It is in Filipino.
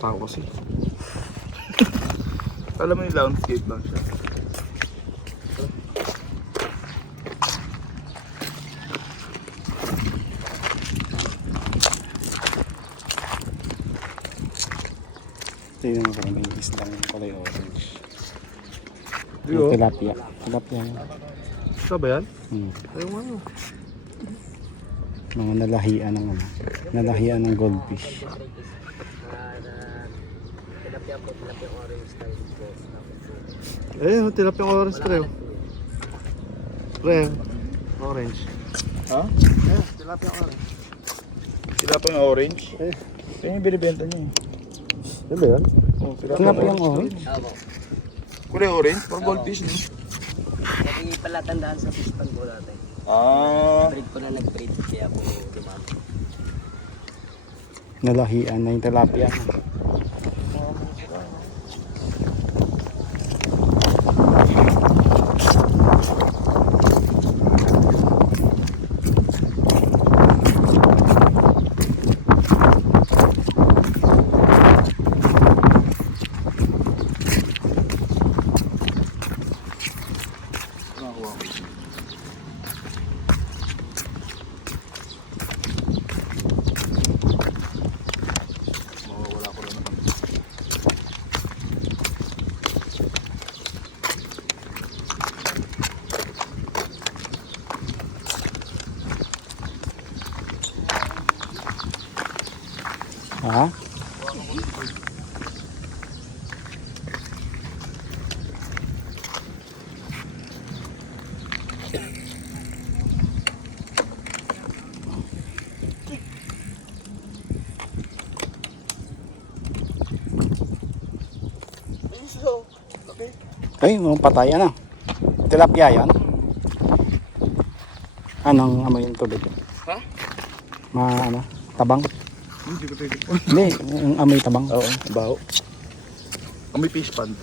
Tao kasi. Alam mo yung landscape lang siya. Tingnan mo kung may isdang kulay orange. Di oh. Tilapia. Tilapia yun. Ito ba yan? Ayaw nga ano. Mga nalahian ng ano. Nalahian ng goldfish. Tilapia po, tilapia orange style po. Ayun, tilapia orange pre. Pre, orange. Ha? Ayun, tilapia orange. Tilapia orange? Yan yung binibenta niya eh. Yan ba yan? Oh, Tilapia orange? Opo. Kulay orange? Parang goldfish no? Kasi pala tandaan sa fish pond po natin. Breed ko na nag-breed kaya po dumami. Nalahian na yung tilapia. Nakakuha ko. Mawawala ko lang naman. Ha? Okay. Ay, mga patay. Ano? Tilapia yan? Anong amoy yung tubig? Ha? Ano? Tabang? Hindi ko tayo. Hindi, yung amoy tabang. Oo, baho. May fish pond.